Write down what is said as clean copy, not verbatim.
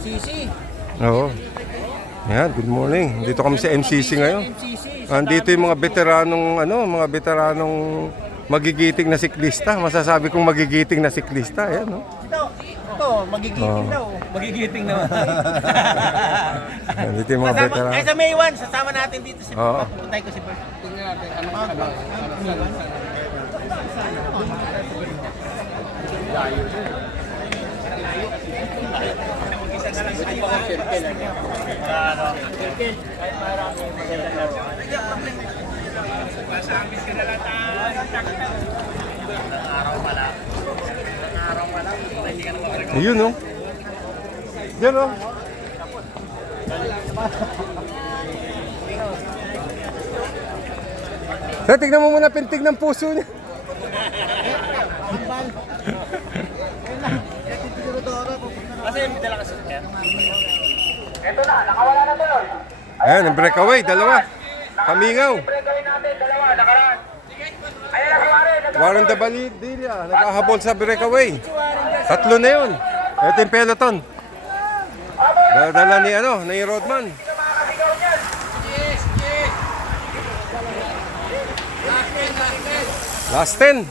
MCC. Oo. Yan, good morning. Dito kami sa MCC ngayon. Andito yung mga veteranong magigiting na siklista. Masasabi kong magigiting na siklista. Ayan, no? Ito, magigiting daw. Magigiting naman. Andito yung mga veteran. Ay, sa May 1, sasama natin dito si Oo. Puntay ko si Bert. Tingnan natin, Ayun, no? Diyan, no? Sir, tignan mo muna pintig ng puso niya. Kasi may dala kasi kaya. Ito na, nakawala na tuloy. Ayan, ang breakaway, dalawa. Kamingaw. Breakaway natin, dalawa, nakaraan. Ayan na si Warren, Warren Dabalidia, naghahabol sa breakaway. Tatlo na yun. Ito yung peloton. Dala ni Rodman. Last 10.